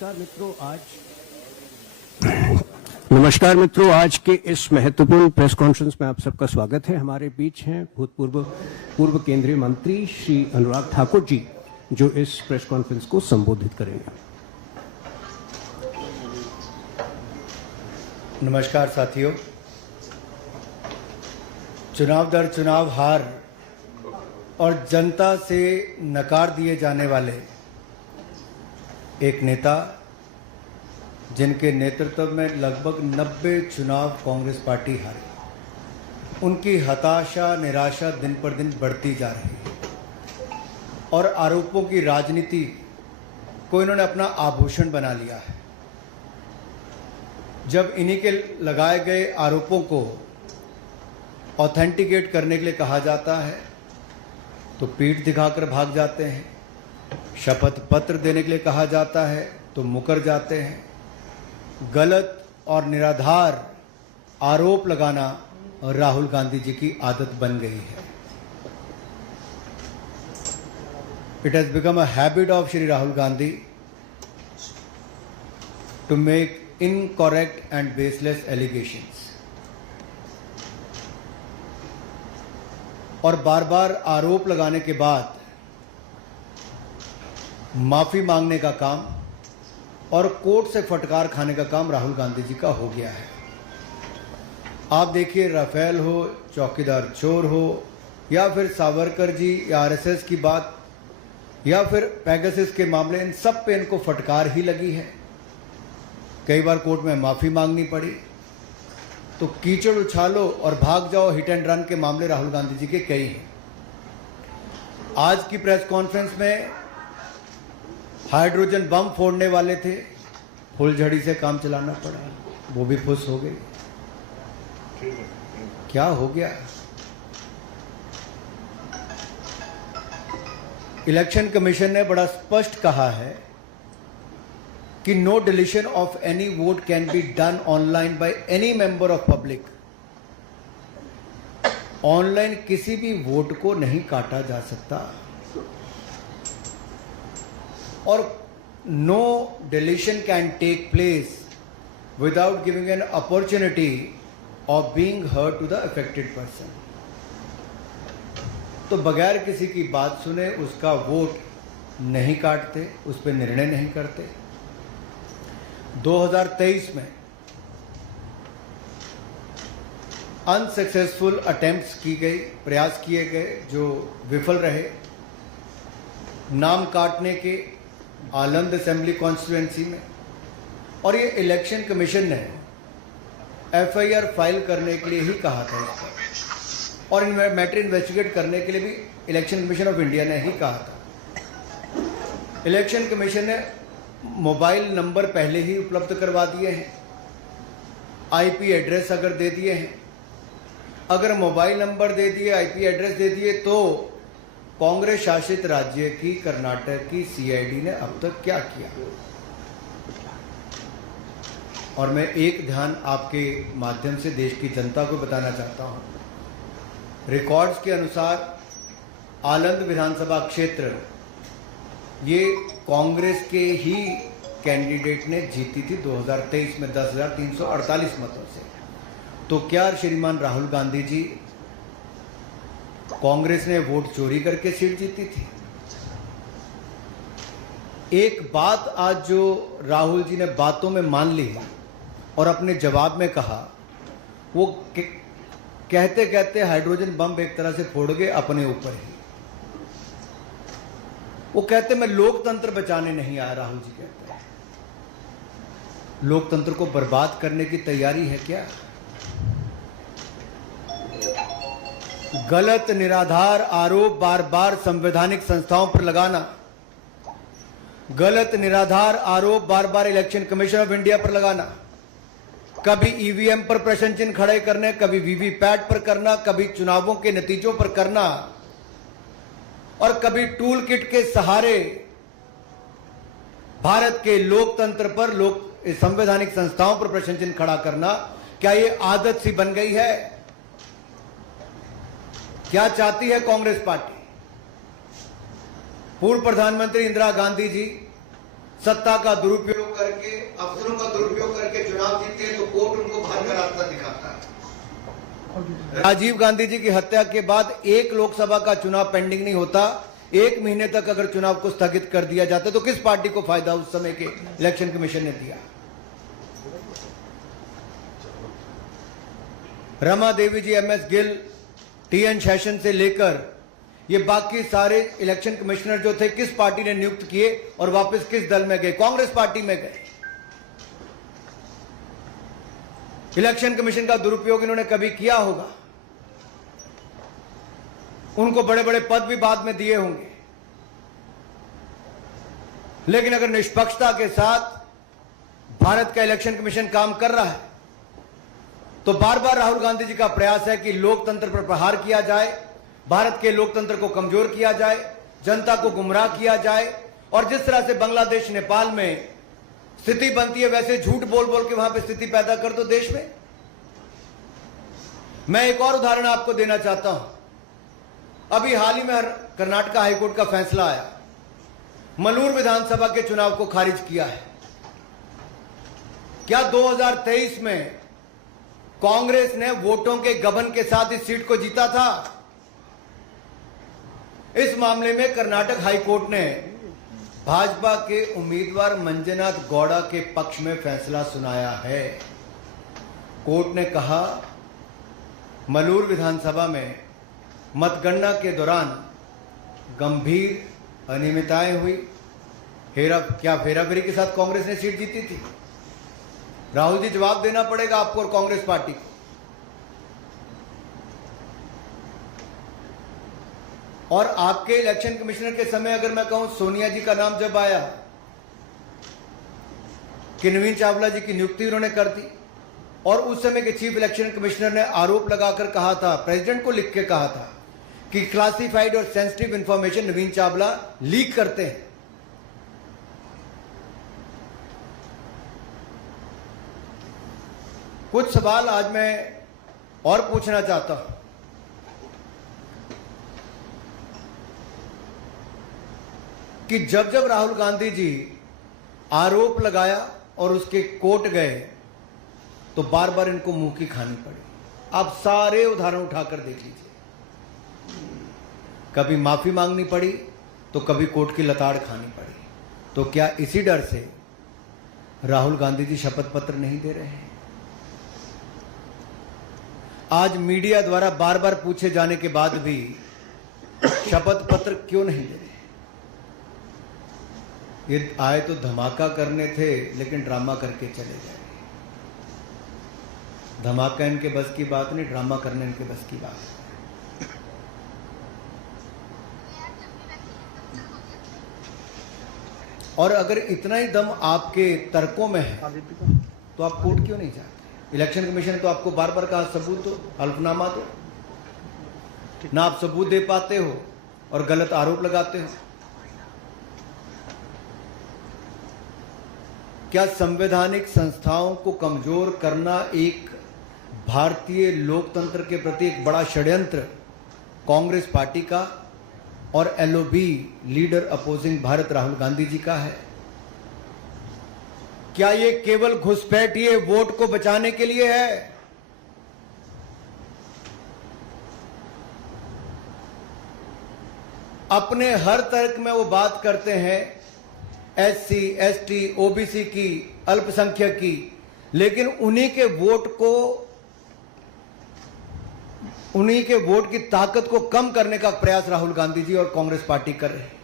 नमस्कार मित्रों, आज के इस महत्वपूर्ण प्रेस कॉन्फ्रेंस में आप सबका स्वागत है। हमारे बीच हैं पूर्व केंद्रीय मंत्री श्री अनुराग ठाकुर जी, जो इस प्रेस कॉन्फ्रेंस को संबोधित करेंगे। नमस्कार साथियों, चुनाव दर चुनाव हार और जनता से नकार दिए जाने वाले एक नेता, जिनके नेतृत्व में लगभग 90 चुनाव कांग्रेस पार्टी हारी, उनकी हताशा निराशा दिन पर दिन बढ़ती जा रही है और आरोपों की राजनीति को इन्होंने अपना आभूषण बना लिया है। जब इन्हीं के लगाए गए आरोपों को ऑथेंटिकेट करने के लिए कहा जाता है तो पीठ दिखाकर भाग जाते हैं, शपथ पत्र देने के लिए कहा जाता है तो मुकर जाते हैं। गलत और निराधार आरोप लगाना राहुल गांधी जी की आदत बन गई है। It has become a habit of Shri Rahul Gandhi to make incorrect and baseless allegations और बार बार आरोप लगाने के बाद माफी मांगने का काम और कोर्ट से फटकार खाने का काम राहुल गांधी जी का हो गया है। आप देखिए, राफेल हो, चौकीदार चोर हो, या फिर सावरकर जी या आरएसएस की बात, या फिर पेगासस के मामले, इन सब पे इनको फटकार ही लगी है। कई बार कोर्ट में माफी मांगनी पड़ी। तो कीचड़ उछालो और भाग जाओ, हिट एंड रन के मामले राहुल गांधी जी के कई हैं। आज की प्रेस कॉन्फ्रेंस में हाइड्रोजन बम फोड़ने वाले थे, फुलझड़ी से काम चलाना पड़ा, वो भी फुस हो गए। क्या हो गया? इलेक्शन कमीशन ने बड़ा स्पष्ट कहा है कि no deletion of any vote can be done online by any member of public. Online किसी भी वोट को नहीं काटा जा सकता और no deletion can take place without giving an opportunity of being heard to the affected person. तो बगैर किसी की बात सुने उसका वोट नहीं काटते, उस पर निर्णय नहीं करते। 2023 में अनसक्सेसफुल अटेम्प्ट्स की गई, प्रयास किए गए जो विफल रहे, नाम काटने के आलंद असेंबली कॉन्स्टिट्यूएंसी में। और ये इलेक्शन कमीशन ने एफआईआर फाइल करने के लिए ही कहा था इसको, और मैटर इन्वेस्टिगेट करने के लिए भी इलेक्शन कमीशन ऑफ इंडिया ने ही कहा था। इलेक्शन कमीशन ने मोबाइल नंबर पहले ही उपलब्ध करवा दिए हैं, आईपी एड्रेस अगर दे दिए हैं, अगर मोबाइल नंबर दे दिए, आईपी एड्रेस दे दिए, तो कांग्रेस शासित राज्य की कर्नाटक की सीआईडी ने अब तक क्या किया? और मैं एक ध्यान आपके माध्यम से देश की जनता को बताना चाहता हूं। रिकॉर्ड्स के अनुसार आलंद विधानसभा क्षेत्र ये कांग्रेस के ही कैंडिडेट ने जीती थी 2023 में 10,348 मतों से। तो क्या श्रीमान राहुल गांधी जी, कांग्रेस ने वोट चोरी करके सीट जीती थी? एक बात आज जो राहुल जी ने बातों में मान ली है और अपने जवाब में कहा, वो कहते कहते हाइड्रोजन बम एक तरह से फोड़ गए अपने ऊपर ही। वो कहते मैं लोकतंत्र बचाने नहीं आया। राहुल जी कहते हैं लोकतंत्र को बर्बाद करने की तैयारी है क्या? गलत निराधार आरोप बार बार संवैधानिक संस्थाओं पर लगाना, गलत निराधार आरोप बार बार इलेक्शन कमीशन ऑफ इंडिया पर लगाना, कभी ईवीएम पर प्रश्न चिन्ह खड़े करने, कभी वीवीपैट पर करना, कभी चुनावों के नतीजों पर करना, और कभी टूल किट के सहारे भारत के लोकतंत्र पर, संवैधानिक संस्थाओं पर प्रश्न चिन्ह खड़ा करना, क्या ये आदत सी बन गई है? क्या चाहती है कांग्रेस पार्टी? पूर्व प्रधानमंत्री इंदिरा गांधी जी सत्ता का दुरुपयोग करके, अफसरों का दुरुपयोग करके चुनाव जीते हैं तो कोर्ट उनको बाहर का रास्ता दिखाता है। राजीव गांधी जी की हत्या के बाद एक लोकसभा का चुनाव पेंडिंग नहीं होता, 1 महीने तक अगर चुनाव को स्थगित कर दिया जाता तो किस पार्टी को फायदा उस समय के इलेक्शन कमीशन ने दिया? रमा देवी जी, एमएस गिल, टीएन शेषन से लेकर ये बाकी सारे इलेक्शन कमिश्नर जो थे किस पार्टी ने नियुक्त किए और वापस किस दल में गए? कांग्रेस पार्टी में गए। इलेक्शन कमीशन का दुरुपयोग इन्होंने कभी किया होगा, उनको बड़े बड़े पद भी बाद में दिए होंगे, लेकिन अगर निष्पक्षता के साथ भारत का इलेक्शन कमीशन काम कर रहा है तो बार बार राहुल गांधी जी का प्रयास है कि लोकतंत्र पर प्रहार किया जाए, भारत के लोकतंत्र को कमजोर किया जाए, जनता को गुमराह किया जाए। और जिस तरह से बांग्लादेश नेपाल में स्थिति बनती है वैसे झूठ बोल बोल के वहां पे स्थिति पैदा कर दो देश में। मैं एक और उदाहरण आपको देना चाहता हूं। अभी हाल ही में कर्नाटक हाईकोर्ट का फैसला आया, मलूर विधानसभा के चुनाव को खारिज किया है। क्या 2023 में कांग्रेस ने वोटों के गबन के साथ इस सीट को जीता था? इस मामले में कर्नाटक हाईकोर्ट ने भाजपा के उम्मीदवार मंजुनाथ गौड़ा के पक्ष में फैसला सुनाया है। कोर्ट ने कहा मलूर विधानसभा में मतगणना के दौरान गंभीर अनियमितताएं हुई। क्या फेराफेरी के साथ कांग्रेस ने सीट जीती थी? राहुल जी, जवाब देना पड़ेगा आपको और कांग्रेस पार्टी को। और आपके इलेक्शन कमिश्नर के समय अगर मैं कहूं सोनिया जी का नाम जब आया कि नवीन चावला जी की नियुक्ति उन्होंने कर दी, और उस समय के चीफ इलेक्शन कमिश्नर ने आरोप लगाकर कहा था, प्रेसिडेंट को लिख के कहा था कि क्लासिफाइड और सेंसिटिव इंफॉर्मेशन नवीन चावला लीक करते हैं। कुछ सवाल आज मैं और पूछना चाहता हूं कि जब जब राहुल गांधी जी आरोप लगाया और उसके कोर्ट गए तो बार बार इनको मुंह की खानी पड़ी। आप सारे उदाहरण उठाकर देख लीजिए, कभी माफी मांगनी पड़ी तो कभी कोर्ट की लताड़ खानी पड़ी। तो क्या इसी डर से राहुल गांधी जी शपथ पत्र नहीं दे रहे हैं? आज मीडिया द्वारा बार बार पूछे जाने के बाद भी शपथ पत्र क्यों नहीं दे रहे? ये आए तो धमाका करने थे लेकिन ड्रामा करके चले गए। धमाका इनके बस की बात नहीं, ड्रामा करने इनके बस की बात है। और अगर इतना ही दम आपके तर्कों में है तो आप कोर्ट क्यों नहीं जाते? इलेक्शन कमीशन ने तो आपको बार बार कहा सबूत दो, हल्फनामा दो, ना आप सबूत दे पाते हो और गलत आरोप लगाते हो। क्या संवैधानिक संस्थाओं को कमजोर करना एक भारतीय लोकतंत्र के प्रति एक बड़ा षड्यंत्र कांग्रेस पार्टी का और LOB leader opposing Bharat Rahul Gandhi ji का है? क्या ये केवल घुसपैठिए वोट को बचाने के लिए है? अपने हर तर्क में वो बात करते हैं एससी, एसटी, ओबीसी की, अल्पसंख्यक की, लेकिन उन्हीं के वोट की ताकत को कम करने का प्रयास राहुल गांधी जी और कांग्रेस पार्टी कर रहे हैं।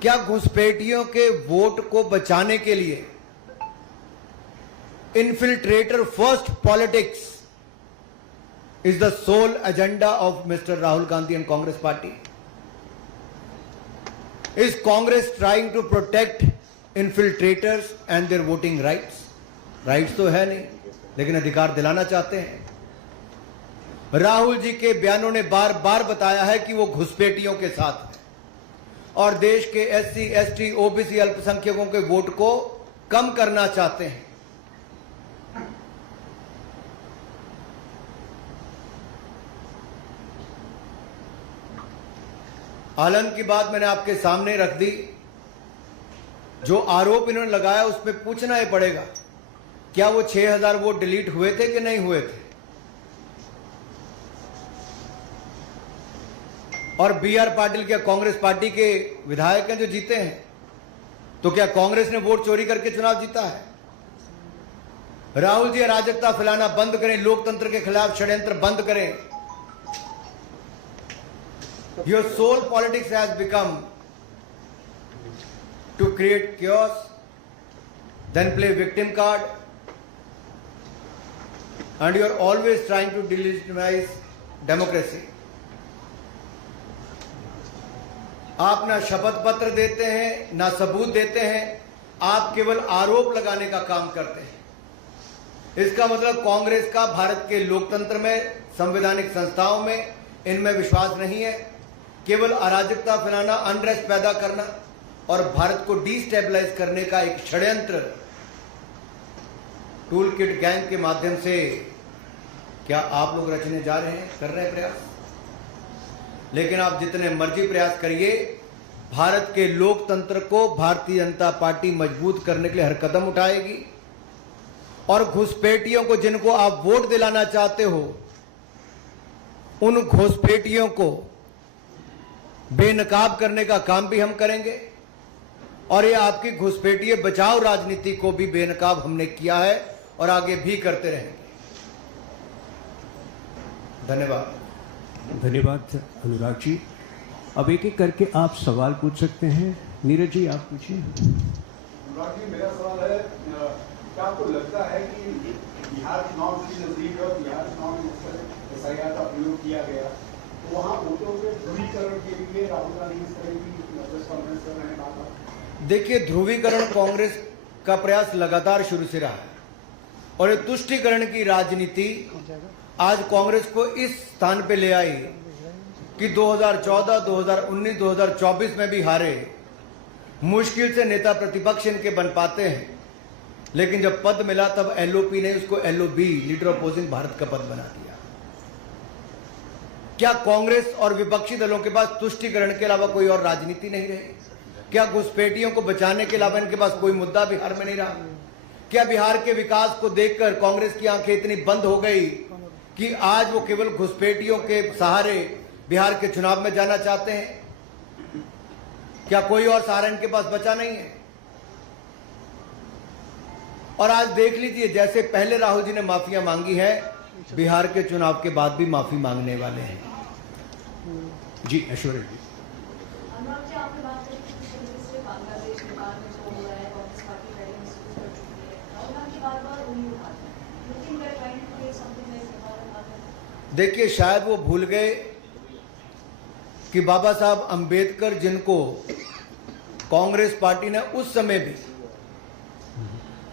क्या घुसपैठियों के वोट को बचाने के लिए infiltrator first politics is the sole agenda of mister Rahul Gandhi and Congress party? Is Congress trying to protect infiltrators and their voting rights? Rights तो है नहीं, लेकिन अधिकार दिलाना चाहते हैं। राहुल जी के बयानों ने बार बार बताया है कि वो घुसपैठियों के साथ है और देश के एससी, एसटी, ओबीसी, अल्पसंख्यकों के वोट को कम करना चाहते हैं। आलम की बात मैंने आपके सामने रख दी जो आरोप इन्होंने लगाया उसमें पूछना ही पड़ेगा, क्या वो 6000 वोट डिलीट हुए थे कि नहीं हुए थे? और बी.आर. पाटिल क्या कांग्रेस पार्टी के विधायक हैं जो जीते हैं? तो क्या कांग्रेस ने वोट चोरी करके चुनाव जीता है? राहुल जी अराजकता फैलाना बंद करें, लोकतंत्र के खिलाफ षड्यंत्र बंद करें। Your sole politics has become to create chaos, then play victim card, and you are always trying to delegitimize democracy. आप ना शपथ पत्र देते हैं, ना सबूत देते हैं, आप केवल आरोप लगाने का काम करते हैं। इसका मतलब कांग्रेस का भारत के लोकतंत्र में, संवैधानिक संस्थाओं में, इनमें विश्वास नहीं है। केवल अराजकता फैलाना, अनरेस्ट पैदा करना और भारत को डिस्टेबलाइज करने का एक षड्यंत्र टूल किट गैंग के माध्यम से क्या आप लोग रचने जा रहे हैं, कर रहे हैं प्रयास? लेकिन आप जितने मर्जी प्रयास करिए, भारत के लोकतंत्र को भारतीय जनता पार्टी मजबूत करने के लिए हर कदम उठाएगी। और घुसपैठियों को, जिनको आप वोट दिलाना चाहते हो, उन घुसपैठियों को बेनकाब करने का काम भी हम करेंगे। और ये आपकी घुसपैठिए बचाओ राजनीति को भी बेनकाब हमने किया है और आगे भी करते रहेंगे। धन्यवाद। धन्यवाद अनुराग जी। अब एक एक करके आप सवाल पूछ सकते हैं। नीरज जी आप पूछिए। अनुराग जी, मेरा सवाल है, क्या आपको लगता है कि बिहार चुनाव की नजदीक है, बिहार चुनाव में SIR का प्रयोग किया गया, तो वहाँ वोटों के ध्रुवीकरण के लिए राहुल गांधी इस तरह की प्रेस कॉन्फ्रेंस कर रहे हैं? देखिए, ध्रुवीकरण कांग्रेस का प्रयास लगातार शुरू से रहा है और ये तुष्टीकरण की राजनीति आज कांग्रेस को इस स्थान पे ले आई कि 2014, 2019, 2024 में भी हारे। मुश्किल से नेता प्रतिपक्ष इनके बन पाते हैं, लेकिन जब पद मिला तब LOP ने उसको LOB, लीडर अपोजिंग भारत का पद बना दिया। क्या कांग्रेस और विपक्षी दलों के पास तुष्टीकरण के अलावा कोई और राजनीति नहीं रही? क्या घुसपैठियों को बचाने के अलावा इनके पास कोई मुद्दा बिहार में नहीं रहा? क्या बिहार के विकास को देखकर कांग्रेस की आंखें इतनी बंद हो गई कि आज वो केवल घुसपैठियों के सहारे बिहार के चुनाव में जाना चाहते हैं? क्या कोई और सहारा इनके पास बचा नहीं है? और आज देख लीजिए, जैसे पहले राहुल जी ने माफिया मांगी है, बिहार के चुनाव के बाद भी माफी मांगने वाले हैं। जी ऐश्वर्या जी। अनुराग जी, आपने बात करी कि किस तरीके से बांग्लादेश, नेपाल में जो हो रहा है, कांग्रेस पार्टी पहले महसूस कर चुकी है। राहुल गांधी बार-बार उंगली उठाते हैं, लेकिन वे trying to create something like Nepal. देखिए, शायद वो भूल गए कि बाबा साहब अंबेडकर, जिनको कांग्रेस पार्टी ने उस समय भी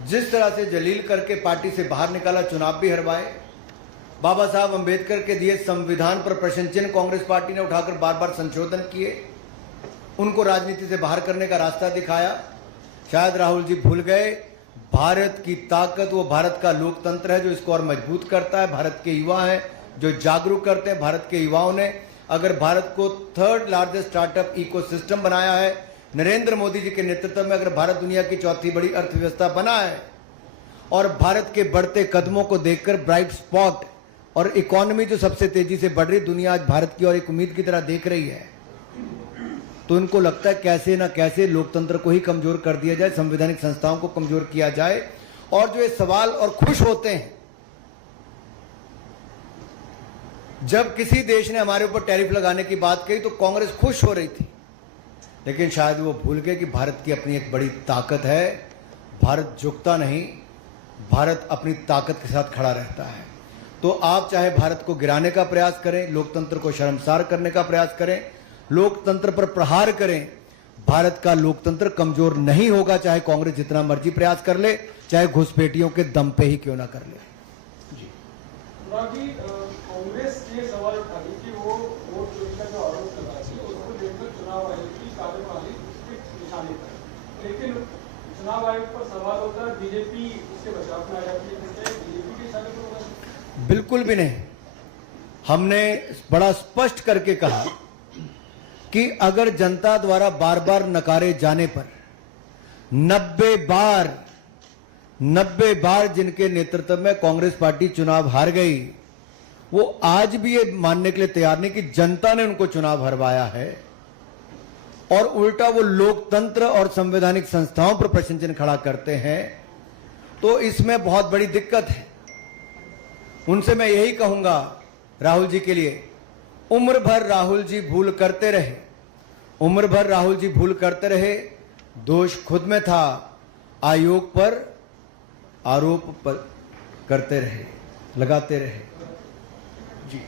जिस तरह से जलील करके पार्टी से बाहर निकाला, चुनाव भी हरवाए, बाबा साहब अंबेडकर के दिए संविधान पर प्रश्न चिन्ह कांग्रेस पार्टी ने उठाकर बार बार संशोधन किए, उनको राजनीति से बाहर करने का रास्ता दिखाया। शायद राहुल जी भूल गए, भारत की ताकत वो भारत का लोकतंत्र है जो इसको और मजबूत करता है। भारत के युवा हैं जो जागरूक करते हैं। भारत के युवाओं ने अगर भारत को 3rd लार्जेस्ट स्टार्टअप इकोसिस्टम बनाया है, नरेंद्र मोदी जी के नेतृत्व में अगर भारत दुनिया की 4थी बड़ी अर्थव्यवस्था बना है, और भारत के बढ़ते कदमों को देखकर ब्राइट स्पॉट और इकोनॉमी जो सबसे तेजी से बढ़ रही, दुनिया आज भारत की और एक उम्मीद की तरह देख रही है, तो इनको लगता है कैसे ना कैसे लोकतंत्र को ही कमजोर कर दिया जाए, संवैधानिक संस्थाओं को कमजोर किया जाए। और जो ये सवाल और खुश होते हैं जब किसी देश ने हमारे ऊपर टैरिफ लगाने की बात कही तो कांग्रेस खुश हो रही थी, लेकिन शायद वो भूल गए कि भारत की अपनी एक बड़ी ताकत है। भारत झुकता नहीं, भारत अपनी ताकत के साथ खड़ा रहता है। तो आप चाहे भारत को गिराने का प्रयास करें, लोकतंत्र को शर्मसार करने का प्रयास करें, लोकतंत्र पर प्रहार करें, भारत का लोकतंत्र कमजोर नहीं होगा, चाहे कांग्रेस जितना मर्जी प्रयास कर ले, चाहे घुसपैठियों के दम पे ही क्यों ना कर ले। कांग्रेस ये सवाल उठा रही कि वो वोट चोरी का जो आरोप लगा रही है उसको लेकर चुनाव आयोग की कार्यप्रणाली उसके निशाने पर, लेकिन चुनाव आयोग पर सवाल होता है बीजेपी उसके बचाव में आ जाती है, बीजेपी के निशाने पर? बिल्कुल भी नहीं। हमने बड़ा स्पष्ट करके कहा कि अगर जनता द्वारा बार बार नकारे जाने पर 90 बार जिनके नेतृत्व में कांग्रेस पार्टी चुनाव हार गई, वो आज भी ये मानने के लिए तैयार नहीं कि जनता ने उनको चुनाव हरवाया है, और उल्टा वो लोकतंत्र और संवैधानिक संस्थाओं पर प्रश्न चिन्ह खड़ा करते हैं, तो इसमें बहुत बड़ी दिक्कत है। उनसे मैं यही कहूंगा राहुल जी के लिए, उम्र भर राहुल जी भूल करते रहे, उम्र भर राहुल जी भूल करते रहे, दोष खुद में था, आयोग पर आरोप पर करते रहे, लगाते रहे। जी।